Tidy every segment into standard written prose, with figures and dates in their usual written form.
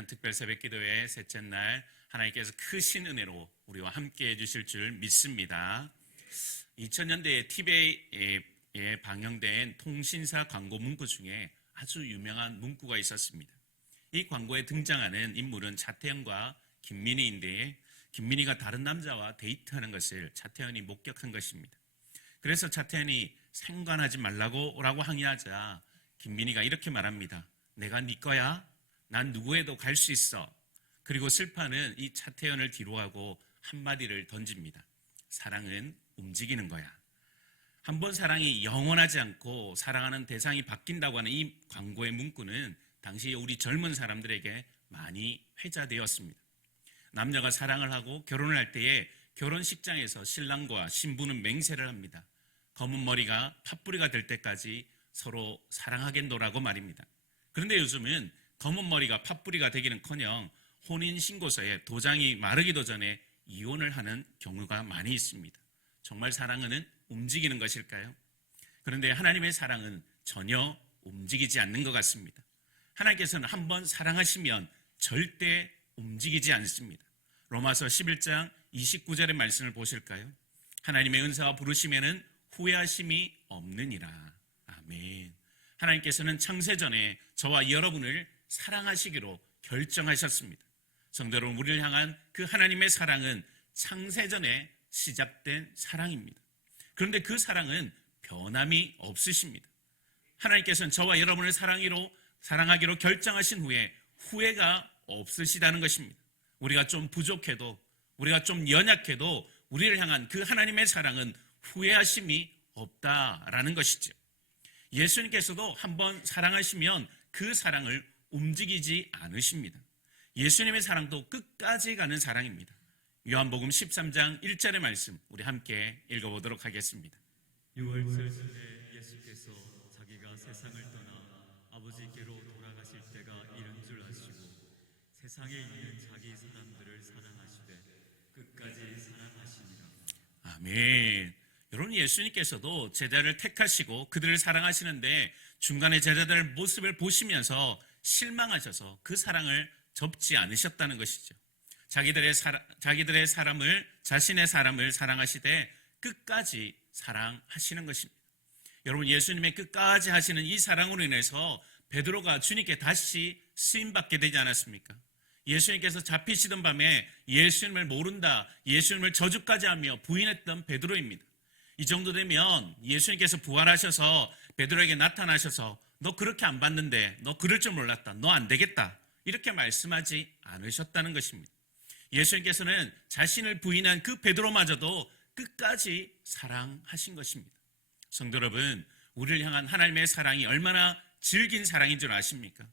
2024년 특별 새벽기도회 셋째 날 하나님께서 크신 은혜로 우리와 함께 해주실 줄 믿습니다. 2000년대에 TV에 방영된 통신사 광고 문구 중에 아주 유명한 문구가 있었습니다. 이 광고에 등장하는 인물은 차태현과 김민희인데 김민희가 다른 남자와 데이트하는 것을 차태현이 목격한 것입니다. 그래서 차태현이 생관하지 말라고 항의하자 김민희가 이렇게 말합니다. 내가 네 거야? 난 누구에도 갈 수 있어. 그리고 슬퍼하는 이 차태현을 뒤로하고 한마디를 던집니다. 사랑은 움직이는 거야. 한번 사랑이 영원하지 않고 사랑하는 대상이 바뀐다고 하는 이 광고의 문구는 당시 우리 젊은 사람들에게 많이 회자되었습니다. 남녀가 사랑을 하고 결혼을 할 때에 결혼식장에서 신랑과 신부는 맹세를 합니다. 검은 머리가 팥뿌리가 될 때까지 서로 사랑하겠노라고 말입니다. 그런데 요즘은 검은 머리가 팥뿌리가 되기는커녕 혼인신고서에 도장이 마르기도 전에 이혼을 하는 경우가 많이 있습니다. 정말 사랑은 움직이는 것일까요? 그런데 하나님의 사랑은 전혀 움직이지 않는 것 같습니다. 하나님께서는 한번 사랑하시면 절대 움직이지 않습니다. 로마서 11장 29절의 말씀을 보실까요? 하나님의 은사와 부르심에는 후회하심이 없느니라. 아멘. 하나님께서는 창세전에 저와 여러분을 사랑하시기로 결정하셨습니다. 성도 여러분, 우리를 향한 그 하나님의 사랑은 창세전에 시작된 사랑입니다. 그런데 그 사랑은 변함이 없으십니다. 하나님께서는 저와 여러분을 사랑하기로 결정하신 후에 후회가 없으시다는 것입니다. 우리가 좀 부족해도, 우리가 좀 연약해도 우리를 향한 그 하나님의 사랑은 후회하심이 없다라는 것이죠. 예수님께서도 한번 사랑하시면 그 사랑을 움직이지 않으십니다. 예수님의 사랑도 끝까지 가는 사랑입니다. 요한복음 13장 1절의 말씀 우리 함께 읽어보도록 하겠습니다. 유월절 때 예수께서 자기가 세상을 떠나 아버지께로 돌아가실 때가 이른 줄 아시고 세상에 있는 자기 사람들을 사랑하시되 끝까지 사랑하시니라. 아멘. 여러분, 예수님께서도 제자를 택하시고 그들을 사랑하시는데 중간에 제자들 모습을 보시면서 실망하셔서 그 사랑을 접지 않으셨다는 것이죠. 자신의 사람을 사랑하시되 끝까지 사랑하시는 것입니다. 여러분, 예수님의 끝까지 하시는 이 사랑으로 인해서 베드로가 주님께 다시 쓰임받게 되지 않았습니까? 예수님께서 잡히시던 밤에 예수님을 모른다, 예수님을 저주까지 하며 부인했던 베드로입니다. 이 정도 되면 예수님께서 부활하셔서 베드로에게 나타나셔서 너 그렇게 안 봤는데 너 그럴 줄 몰랐다, 너 안 되겠다, 이렇게 말씀하지 않으셨다는 것입니다. 예수님께서는 자신을 부인한 그 베드로마저도 끝까지 사랑하신 것입니다. 성도 여러분, 우리를 향한 하나님의 사랑이 얼마나 질긴 사랑인 줄 아십니까?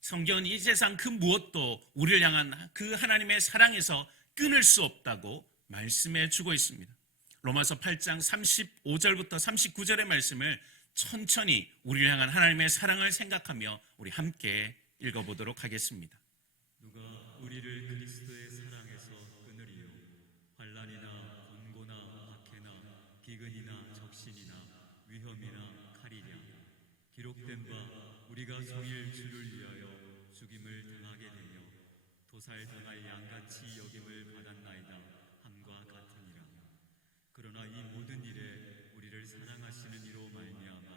성경은 이 세상 그 무엇도 우리를 향한 그 하나님의 사랑에서 끊을 수 없다고 말씀해 주고 있습니다. 로마서 8장 35절부터 39절의 말씀을 천천히 우리를 향한 하나님의 사랑을 생각하며 우리 함께 읽어보도록 하겠습니다. 누가 우리를 그리스도의 사랑에서 끊으리요? 환난이나 곤고나 박해나 기근이나 적신이나 위험이나 칼이랴. 기록된 바 우리가 종일 주를 위하여 죽임을 당하게 되며 도살당할 양같이 여김을 받았나이다 함과 같으니라. 그러나 이 모든 일에 우리를 사랑하시는 이로 말미암아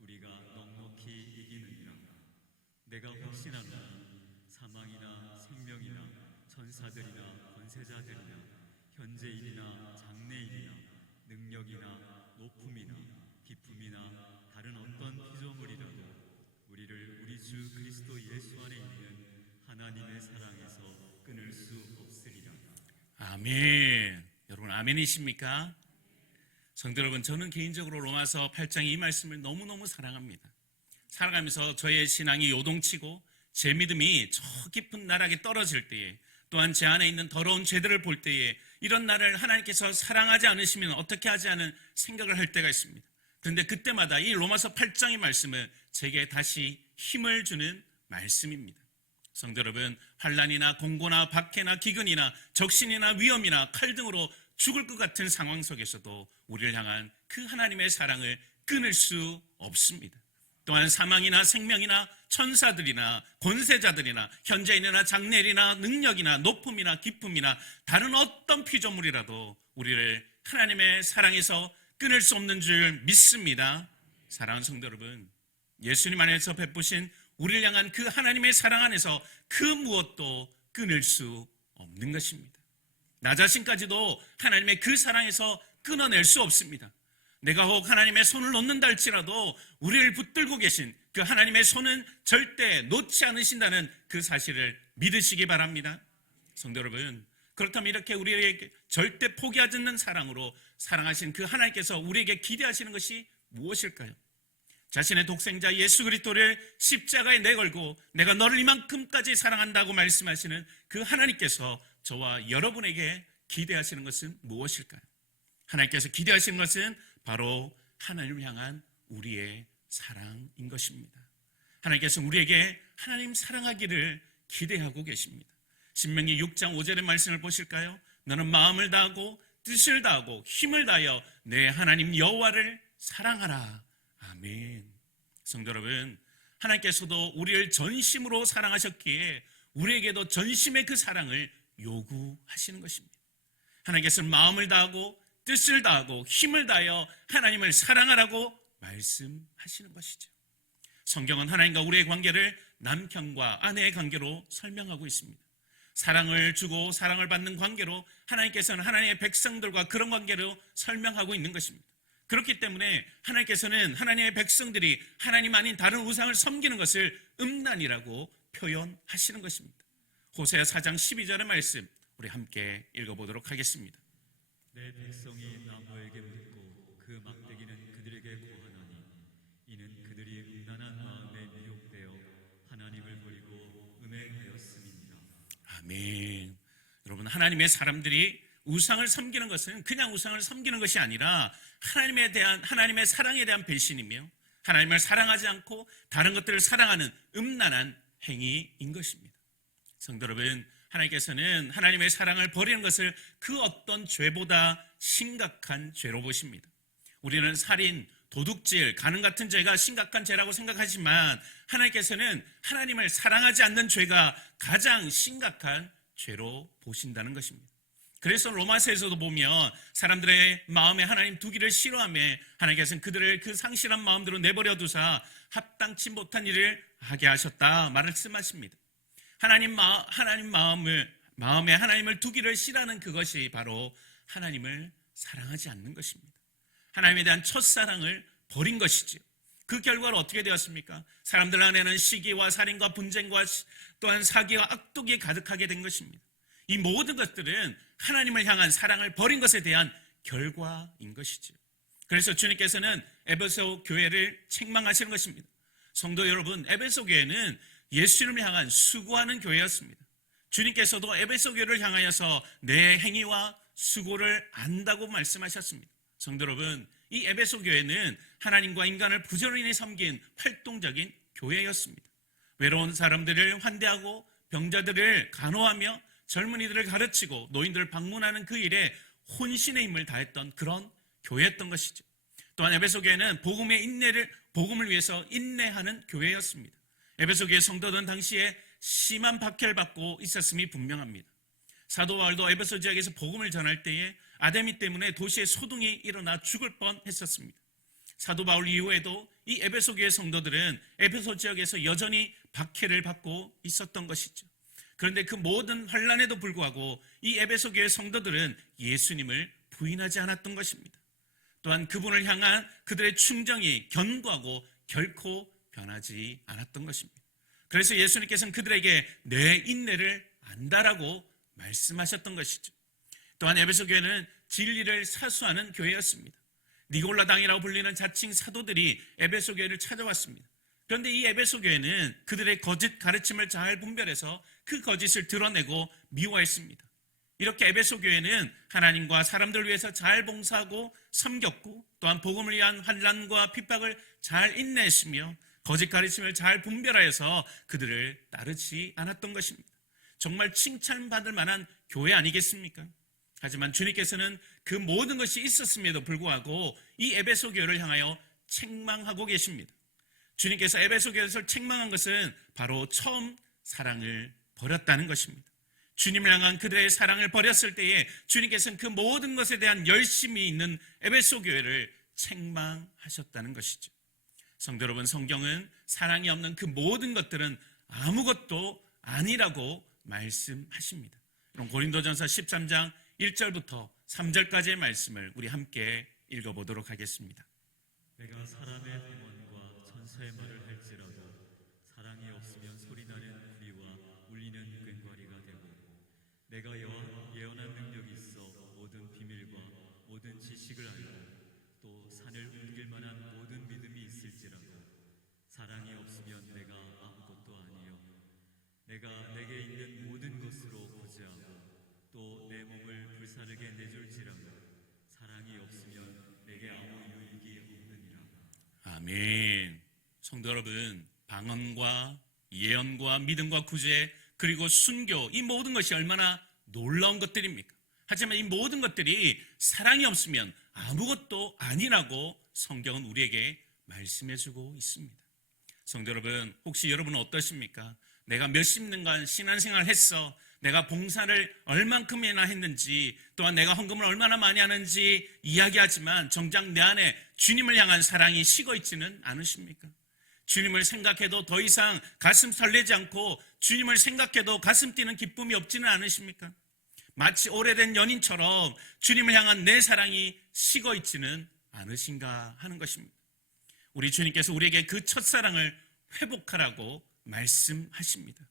우리가 넉넉히 이기느니라. 내가 확신하노니 사망이나 생명이나 천사들이나 권세자들이나 현재일이나 장래일이나 능력이나 높음이나 기품이나 다른 어떤 피조물이라도 우리를 우리 주 그리스도 예수 안에 있는 하나님의 사랑에서 끊을 수 없으리라. 아멘. 여러분, 아멘이십니까? 성도 여러분, 저는 개인적으로 로마서 8장 이 말씀을 너무너무 사랑합니다. 살아가면서 저의 신앙이 요동치고 제 믿음이 저 깊은 나락에 떨어질 때에, 또한 제 안에 있는 더러운 죄들을 볼 때에 이런 나를 하나님께서 사랑하지 않으시면 어떻게 하지 하는 생각을 할 때가 있습니다. 그런데 그때마다 이 로마서 8장의 말씀은 제게 다시 힘을 주는 말씀입니다. 성도 여러분, 환난이나 공고나 박해나 기근이나 적신이나 위험이나 칼 등으로 죽을 것 같은 상황 속에서도 우리를 향한 그 하나님의 사랑을 끊을 수 없습니다. 또한 사망이나 생명이나 천사들이나 권세자들이나 현재인이나 장래일이나 능력이나 높음이나 기쁨이나 다른 어떤 피조물이라도 우리를 하나님의 사랑에서 끊을 수 없는 줄 믿습니다. 사랑하는 성도 여러분, 예수님 안에서 베푸신 우리를 향한 그 하나님의 사랑 안에서 그 무엇도 끊을 수 없는 것입니다. 나 자신까지도 하나님의 그 사랑에서 끊어낼 수 없습니다. 내가 혹 하나님의 손을 놓는다 할지라도 우리를 붙들고 계신 그 하나님의 손은 절대 놓지 않으신다는 그 사실을 믿으시기 바랍니다. 성도 여러분, 그렇다면 이렇게 우리에게 절대 포기하지 않는 사랑으로 사랑하신 그 하나님께서 우리에게 기대하시는 것이 무엇일까요? 자신의 독생자 예수 그리스도를 십자가에 내걸고 내가 너를 이만큼까지 사랑한다고 말씀하시는 그 하나님께서 저와 여러분에게 기대하시는 것은 무엇일까요? 하나님께서 기대하시는 것은 바로 하나님을 향한 우리의 사랑인 것입니다. 하나님께서 우리에게 하나님 사랑하기를 기대하고 계십니다. 신명기 6장 5절의 말씀을 보실까요? 너는 마음을 다하고 뜻을 다하고 힘을 다하여 내 하나님 여호와를 사랑하라. 아멘. 성도 여러분, 하나님께서도 우리를 전심으로 사랑하셨기에 우리에게도 전심의 그 사랑을 요구하시는 것입니다. 하나님께서는 마음을 다하고 뜻을 다하고 힘을 다하여 하나님을 사랑하라고 말씀하시는 것이죠. 성경은 하나님과 우리의 관계를 남편과 아내의 관계로 설명하고 있습니다. 사랑을 주고 사랑을 받는 관계로 하나님께서는 하나님의 백성들과 그런 관계로 설명하고 있는 것입니다. 그렇기 때문에 하나님께서는 하나님의 백성들이 하나님 아닌 다른 우상을 섬기는 것을 음란이라고 표현하시는 것입니다. 호세아 4장 12절의 말씀 우리 함께 읽어보도록 하겠습니다. 내 백성이 나무에게 묻고 그 막대기는 그들에게 고하나니 이는 그들이 음란한 마음에 미혹되어 하나님을 버리고 음행하였음이니라. 아멘. 여러분, 하나님의 사람들이 우상을 섬기는 것은 그냥 우상을 섬기는 것이 아니라 하나님의 사랑에 대한 배신이며 하나님을 사랑하지 않고 다른 것들을 사랑하는 음란한 행위인 것입니다. 성도 여러분, 하나님께서는 하나님의 사랑을 버리는 것을 그 어떤 죄보다 심각한 죄로 보십니다. 우리는 살인, 도둑질, 간음 같은 죄가 심각한 죄라고 생각하지만 하나님께서는 하나님을 사랑하지 않는 죄가 가장 심각한 죄로 보신다는 것입니다. 그래서 로마서에서도 보면 사람들의 마음에 하나님 두기를 싫어하며 하나님께서는 그들을 그 상실한 마음대로 내버려 두사 합당치 못한 일을 하게 하셨다 말씀하십니다. 하나님 마음에 하나님을 두기를 싫어하는 그것이 바로 하나님을 사랑하지 않는 것입니다. 하나님에 대한 첫사랑을 버린 것이죠. 그 결과로 어떻게 되었습니까? 사람들 안에는 시기와 살인과 분쟁과 또한 사기와 악독이 가득하게 된 것입니다. 이 모든 것들은 하나님을 향한 사랑을 버린 것에 대한 결과인 것이죠. 그래서 주님께서는 에베소 교회를 책망하시는 것입니다. 성도 여러분, 에베소 교회는 예수님을 향한 수고하는 교회였습니다. 주님께서도 에베소 교회를 향하여서 내 행위와 수고를 안다고 말씀하셨습니다. 성도 여러분, 이 에베소 교회는 하나님과 인간을 부지런히 섬긴 활동적인 교회였습니다. 외로운 사람들을 환대하고 병자들을 간호하며 젊은이들을 가르치고 노인들을 방문하는 그 일에 혼신의 힘을 다했던 그런 교회였던 것이죠. 또한 에베소 교회는 복음을 위해서 인내하는 교회였습니다. 에베소 교회 성도들은 당시에 심한 박해를 받고 있었음이 분명합니다. 사도 바울도 에베소 지역에서 복음을 전할 때에 아데미 때문에 도시에 소동이 일어나 죽을 뻔했었습니다. 사도 바울 이후에도 이 에베소 교회 성도들은 에베소 지역에서 여전히 박해를 받고 있었던 것이죠. 그런데 그 모든 환난에도 불구하고 이 에베소 교회 성도들은 예수님을 부인하지 않았던 것입니다. 또한 그분을 향한 그들의 충정이 견고하고 결코 변하지 않았던 것입니다. 그래서 예수님께서는 그들에게 내 인내를 안다라고 말씀하셨던 것이죠. 또한 에베소 교회는 진리를 사수하는 교회였습니다. 니골라당이라고 불리는 자칭 사도들이 에베소 교회를 찾아왔습니다. 그런데 이 에베소 교회는 그들의 거짓 가르침을 잘 분별해서 그 거짓을 드러내고 미워했습니다. 이렇게 에베소 교회는 하나님과 사람들을 위해서 잘 봉사하고 섬겼고 또한 복음을 위한 환난과 핍박을 잘 인내했으며 거짓 가르침을 잘 분별하여서 그들을 따르지 않았던 것입니다. 정말 칭찬받을 만한 교회 아니겠습니까? 하지만 주님께서는 그 모든 것이 있었음에도 불구하고 이 에베소 교회를 향하여 책망하고 계십니다. 주님께서 에베소 교회를 책망한 것은 바로 처음 사랑을 버렸다는 것입니다. 주님을 향한 그들의 사랑을 버렸을 때에 주님께서는 그 모든 것에 대한 열심이 있는 에베소 교회를 책망하셨다는 것이죠. 성도 여러분, 성경은 사랑이 없는 그 모든 것들은 아무것도 아니라고 말씀하십니다. 그럼 고린도전서 13장 1절부터 3절까지의 말씀을 우리 함께 읽어보도록 하겠습니다. 내가 사람의 대문과 천사의 말을 할지라도 사랑이 없으면 소리나는 구리와 울리는 꽹과리가 되고, 내가 예언한 능력이 있어 모든 비밀과 모든 지식을 알고 또 산을 옮길 만한 모든 믿음이 있을지라도 사랑이 없으면 내가 아무것도 아니요 내가 내게 있는 모든 것으로 구제하고 또 내 몸을 불사르게 내줄지라도 사랑이 없으면 내게 아무 유익이 없느니라. 아멘. 성도 여러분, 방언과 예언과 믿음과 구제 그리고 순교, 이 모든 것이 얼마나 놀라운 것들입니까? 하지만 이 모든 것들이 사랑이 없으면 아무것도 아니라고 성경은 우리에게 말씀해주고 있습니다. 성도 여러분, 혹시 여러분은 어떠십니까? 내가 몇십 년간 신앙생활을 했어, 내가 봉사를 얼만큼이나 했는지, 또한 내가 헌금을 얼마나 많이 하는지 이야기하지만 정작 내 안에 주님을 향한 사랑이 식어있지는 않으십니까? 주님을 생각해도 더 이상 가슴 설레지 않고 주님을 생각해도 가슴 뛰는 기쁨이 없지는 않으십니까? 마치 오래된 연인처럼 주님을 향한 내 사랑이 식어있지는 않으신가 하는 것입니다. 우리 주님께서 우리에게 그 첫사랑을 회복하라고 말씀하십니다.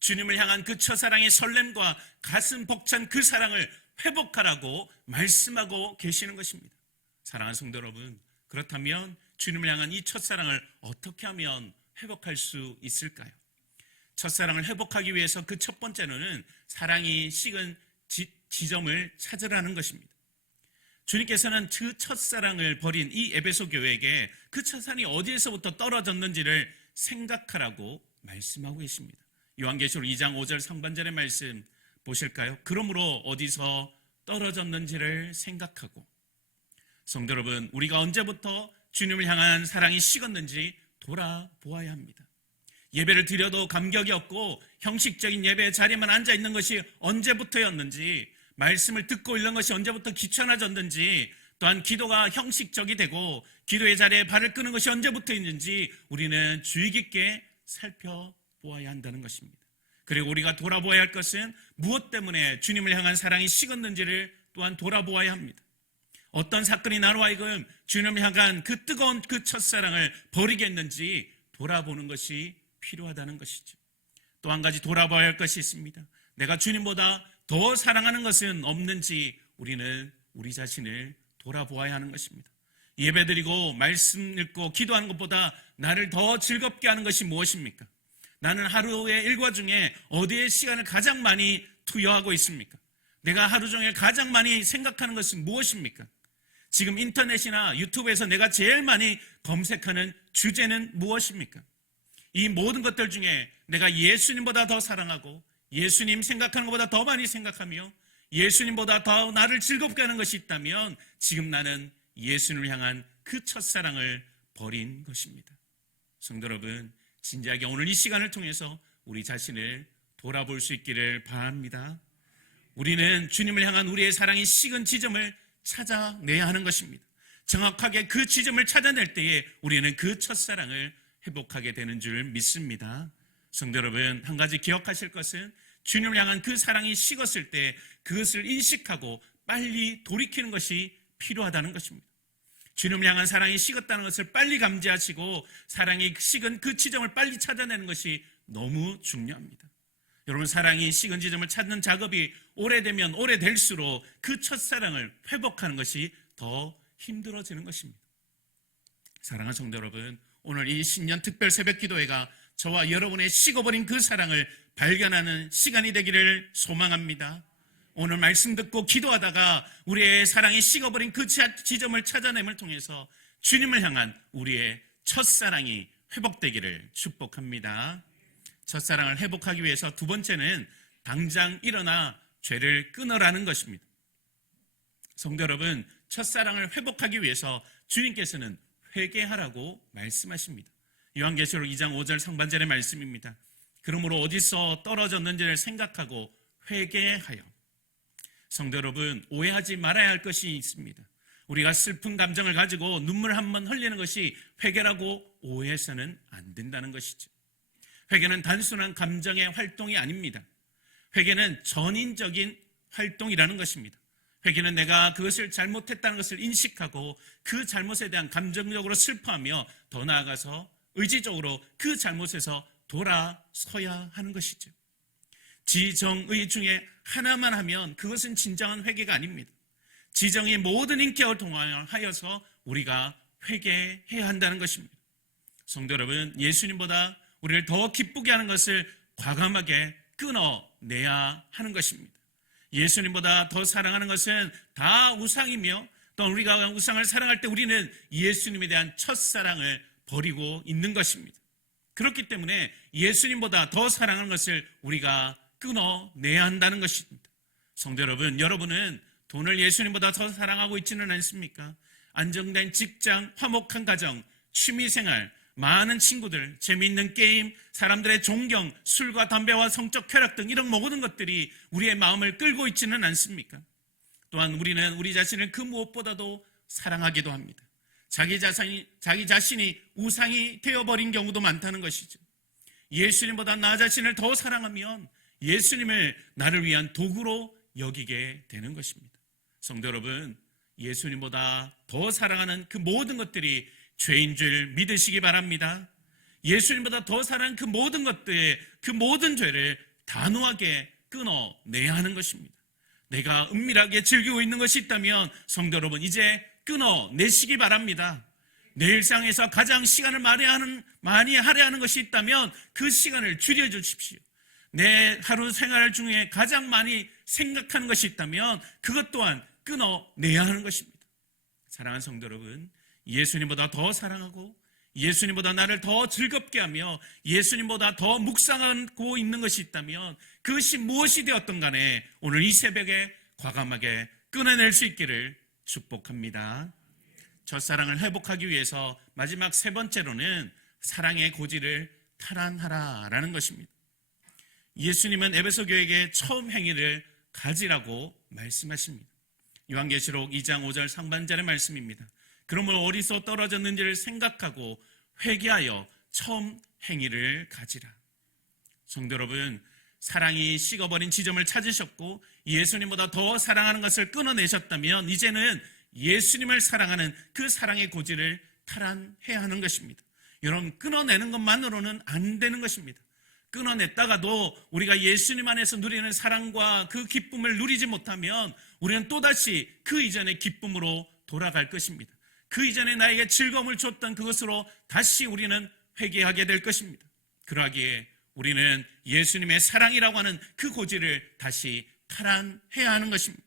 주님을 향한 그 첫사랑의 설렘과 가슴 벅찬 그 사랑을 회복하라고 말씀하고 계시는 것입니다. 사랑하는 성도 여러분, 그렇다면 주님을 향한 이 첫사랑을 어떻게 하면 회복할 수 있을까요? 첫사랑을 회복하기 위해서 그 첫 번째로는 사랑이 식은 지점을 찾으라는 것입니다. 주님께서는 그 첫사랑을 버린 이 에베소 교회에게 그 첫사랑이 어디에서부터 떨어졌는지를 생각하라고 말씀하고 계십니다. 요한계시록 2장 5절 상반절의 말씀 보실까요? 그러므로 어디서 떨어졌는지를 생각하고. 성도 여러분, 우리가 언제부터 주님을 향한 사랑이 식었는지 돌아보아야 합니다. 예배를 드려도 감격이 없고 형식적인 예배 자리에만 앉아있는 것이 언제부터였는지, 말씀을 듣고 있는 것이 언제부터 귀찮아졌는지, 또한 기도가 형식적이 되고 기도의 자리에 발을 끄는 것이 언제부터였는지 우리는 주의 깊게 살펴보아야 한다는 것입니다. 그리고 우리가 돌아보아야 할 것은 무엇 때문에 주님을 향한 사랑이 식었는지를 또한 돌아보아야 합니다. 어떤 사건이 나로 하여금 주님을 향한 그 뜨거운 그 첫사랑을 버리게 했는지 돌아보는 것이 필요하다는 것이죠. 또 한 가지 돌아봐야 할 것이 있습니다. 내가 주님보다 더 사랑하는 것은 없는지 우리는 우리 자신을 돌아보아야 하는 것입니다. 예배드리고 말씀 읽고 기도하는 것보다 나를 더 즐겁게 하는 것이 무엇입니까? 나는 하루의 일과 중에 어디에 시간을 가장 많이 투여하고 있습니까? 내가 하루 종일 가장 많이 생각하는 것은 무엇입니까? 지금 인터넷이나 유튜브에서 내가 제일 많이 검색하는 주제는 무엇입니까? 이 모든 것들 중에 내가 예수님보다 더 사랑하고 예수님 생각하는 것보다 더 많이 생각하며 예수님보다 더 나를 즐겁게 하는 것이 있다면 지금 나는 예수님을 향한 그 첫사랑을 버린 것입니다. 성도 여러분, 진지하게 오늘 이 시간을 통해서 우리 자신을 돌아볼 수 있기를 바랍니다. 우리는 주님을 향한 우리의 사랑이 식은 지점을 찾아내야 하는 것입니다. 정확하게 그 지점을 찾아낼 때에 우리는 그 첫사랑을 회복하게 되는 줄 믿습니다. 성도 여러분, 한 가지 기억하실 것은 주님을 향한 그 사랑이 식었을 때 그것을 인식하고 빨리 돌이키는 것이 필요하다는 것입니다. 주님을 향한 사랑이 식었다는 것을 빨리 감지하시고 사랑이 식은 그 지점을 빨리 찾아내는 것이 너무 중요합니다. 여러분, 사랑이 식은 지점을 찾는 작업이 오래되면 오래될수록 그 첫사랑을 회복하는 것이 더 힘들어지는 것입니다. 사랑하는 성도 여러분, 오늘 이 신년 특별 새벽 기도회가 저와 여러분의 식어버린 그 사랑을 발견하는 시간이 되기를 소망합니다. 오늘 말씀 듣고 기도하다가 우리의 사랑이 식어버린 그 지점을 찾아냄을 통해서 주님을 향한 우리의 첫사랑이 회복되기를 축복합니다. 첫사랑을 회복하기 위해서 두 번째는 당장 일어나 죄를 끊으라는 것입니다. 성도 여러분, 첫사랑을 회복하기 위해서 주님께서는 회개하라고 말씀하십니다. 요한계시록 2장 5절 상반절의 말씀입니다. 그러므로 어디서 떨어졌는지를 생각하고 회개하여. 성도 여러분, 오해하지 말아야 할 것이 있습니다. 우리가 슬픈 감정을 가지고 눈물 한 번 흘리는 것이 회개라고 오해해서는 안 된다는 것이죠. 회개는 단순한 감정의 활동이 아닙니다. 회개는 전인적인 활동이라는 것입니다. 회개는 내가 그것을 잘못했다는 것을 인식하고 그 잘못에 대한 감정적으로 슬퍼하며 더 나아가서 의지적으로 그 잘못에서 돌아서야 하는 것이죠. 지정의 중에 하나만 하면 그것은 진정한 회개가 아닙니다. 지정의 모든 인격을 통하여서 우리가 회개해야 한다는 것입니다. 성도 여러분, 예수님보다 우리를 더 기쁘게 하는 것을 과감하게 끊어내야 하는 것입니다. 예수님보다 더 사랑하는 것은 다 우상이며, 또 우리가 우상을 사랑할 때 우리는 예수님에 대한 첫사랑을 버리고 있는 것입니다. 그렇기 때문에 예수님보다 더 사랑하는 것을 우리가 끊어내야 한다는 것입니다. 성도 여러분, 여러분은 돈을 예수님보다 더 사랑하고 있지는 않습니까? 안정된 직장, 화목한 가정, 취미생활, 많은 친구들, 재미있는 게임, 사람들의 존경, 술과 담배와 성적 쾌락 등 이런 모든 것들이 우리의 마음을 끌고 있지는 않습니까? 또한 우리는 우리 자신을 그 무엇보다도 사랑하기도 합니다. 자기 자신이 우상이 되어버린 경우도 많다는 것이죠. 예수님보다 나 자신을 더 사랑하면 예수님을 나를 위한 도구로 여기게 되는 것입니다. 성도 여러분, 예수님보다 더 사랑하는 그 모든 것들이 죄인 줄 믿으시기 바랍니다. 예수님보다 더 사랑하는 그 모든 것들, 그 모든 죄를 단호하게 끊어내야 하는 것입니다. 내가 은밀하게 즐기고 있는 것이 있다면 성도 여러분, 이제 끊어내시기 바랍니다. 내 일상에서 가장 시간을 많이 할애하는 것이 있다면 그 시간을 줄여주십시오. 내 하루 생활 중에 가장 많이 생각하는 것이 있다면 그것 또한 끊어내야 하는 것입니다. 사랑하는 성도 여러분, 예수님보다 더 사랑하고 예수님보다 나를 더 즐겁게 하며 예수님보다 더 묵상하고 있는 것이 있다면 그것이 무엇이 되었든 간에 오늘 이 새벽에 과감하게 끊어낼 수 있기를 축복합니다. 첫사랑을 회복하기 위해서 마지막 세 번째로는 사랑의 고지를 탈환하라라는 것입니다. 예수님은 에베소 교회에게 처음 행위를 가지라고 말씀하십니다. 요한계시록 2장 5절 상반절의 말씀입니다. 그러므로 어디서 떨어졌는지를 생각하고 회개하여 처음 행위를 가지라. 성도 여러분, 사랑이 식어버린 지점을 찾으셨고 예수님보다 더 사랑하는 것을 끊어내셨다면 이제는 예수님을 사랑하는 그 사랑의 고지를 탈환해야 하는 것입니다. 여러분, 끊어내는 것만으로는 안 되는 것입니다. 끊어냈다가도 우리가 예수님 안에서 누리는 사랑과 그 기쁨을 누리지 못하면 우리는 또다시 그 이전의 기쁨으로 돌아갈 것입니다. 그 이전에 나에게 즐거움을 줬던 그것으로 다시 우리는 회개하게 될 것입니다. 그러하기에 우리는 예수님의 사랑이라고 하는 그 고지를 다시 탈환해야 하는 것입니다.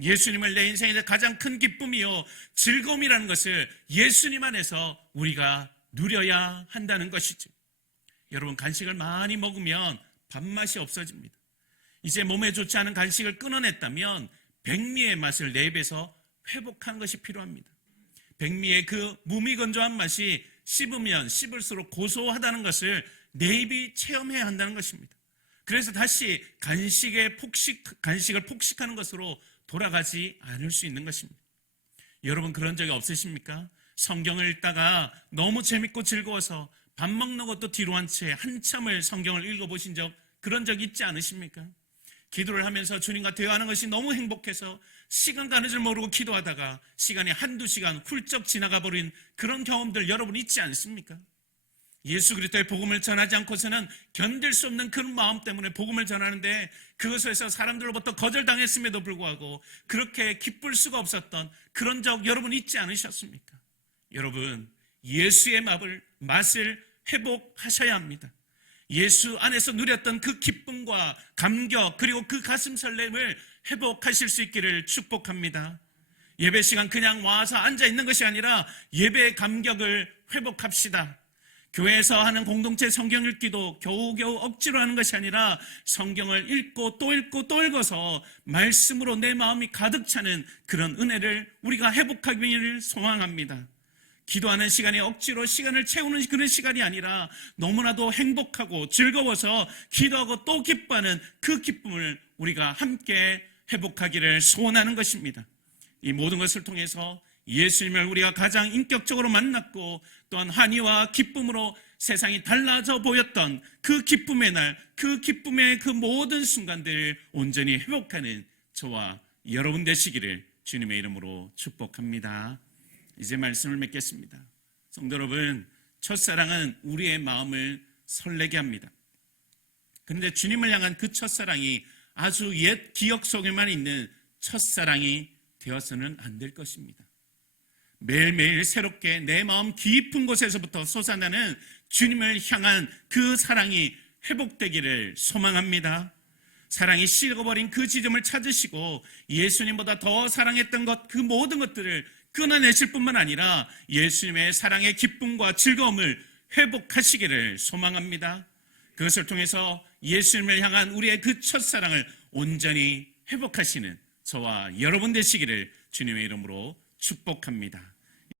예수님을 내 인생에서 가장 큰 기쁨이요 즐거움이라는 것을 예수님 안에서 우리가 누려야 한다는 것이죠. 여러분, 간식을 많이 먹으면 밥맛이 없어집니다. 이제 몸에 좋지 않은 간식을 끊어냈다면 백미의 맛을 내 입에서 회복하는 것이 필요합니다. 백미의 그 무미건조한 맛이 씹으면 씹을수록 고소하다는 것을 내 입이 체험해야 한다는 것입니다. 그래서 다시 간식을 폭식하는 것으로 돌아가지 않을 수 있는 것입니다. 여러분, 그런 적이 없으십니까? 성경을 읽다가 너무 재밌고 즐거워서 밥 먹는 것도 뒤로 한 채 한참을 성경을 읽어보신 그런 적 있지 않으십니까? 기도를 하면서 주님과 대화하는 것이 너무 행복해서 시간 가는 줄 모르고 기도하다가 시간이 한두 시간 훌쩍 지나가 버린 그런 경험들 여러분 있지 않습니까? 예수 그리스도의 복음을 전하지 않고서는 견딜 수 없는 그런 마음 때문에 복음을 전하는데 그것에서 사람들로부터 거절당했음에도 불구하고 그렇게 기쁠 수가 없었던 그런 적 여러분 있지 않으셨습니까? 여러분, 예수의 맛을 회복하셔야 합니다. 예수 안에서 누렸던 그 기쁨과 감격 그리고 그 가슴 설렘을 회복하실 수 있기를 축복합니다. 예배 시간 그냥 와서 앉아 있는 것이 아니라 예배의 감격을 회복합시다. 교회에서 하는 공동체 성경 읽기도 겨우겨우 억지로 하는 것이 아니라 성경을 읽고 또 읽고 또 읽어서 말씀으로 내 마음이 가득 차는 그런 은혜를 우리가 회복하기를 소망합니다. 기도하는 시간에 억지로 시간을 채우는 그런 시간이 아니라 너무나도 행복하고 즐거워서 기도하고 또 기뻐하는 그 기쁨을 우리가 함께 회복하기를 소원하는 것입니다. 이 모든 것을 통해서 예수님을 우리가 가장 인격적으로 만났고 또한 환희와 기쁨으로 세상이 달라져 보였던 그 기쁨의 날, 그 기쁨의 그 모든 순간들을 온전히 회복하는 저와 여러분 되시기를 주님의 이름으로 축복합니다. 이제 말씀을 맺겠습니다. 성도 여러분, 첫사랑은 우리의 마음을 설레게 합니다. 그런데 주님을 향한 그 첫사랑이 아주 옛 기억 속에만 있는 첫사랑이 되어서는 안 될 것입니다. 매일매일 새롭게 내 마음 깊은 곳에서부터 솟아나는 주님을 향한 그 사랑이 회복되기를 소망합니다. 사랑이 식어버린 그 지점을 찾으시고 예수님보다 더 사랑했던 것, 그 모든 것들을 끊어내실 뿐만 아니라 예수님의 사랑의 기쁨과 즐거움을 회복하시기를 소망합니다. 그것을 통해서 예수님을 향한 우리의 그 첫사랑을 온전히 회복하시는 저와 여러분 되시기를 주님의 이름으로 축복합니다.